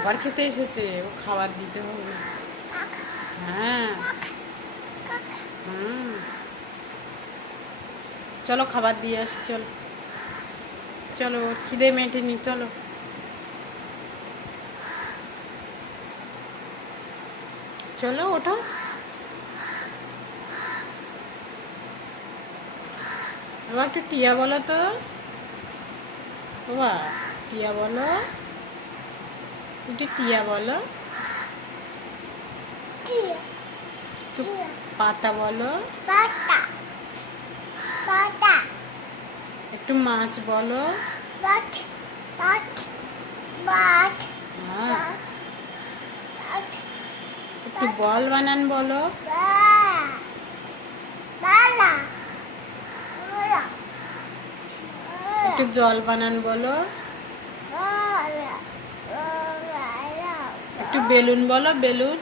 খাবার খেতে এসেছে, ও খাবার দিতে হবে। হ্যাঁ। হুম, চলো খাবার দিয়ে আসি, চলো চলো, ওর খিদে মেটেনি, চলো। চলো ওঠো। বাবা একটু টিয়া বলো তো। বাবা টিয়া বলো, একটু টিয়া বলো, একটু পাতা বলো, একটু মাছ বলো। হ্যাঁ, একটু বল বানান বলো। একটু জল বানান বলো। একটু বেলুন বলো, বেলুন।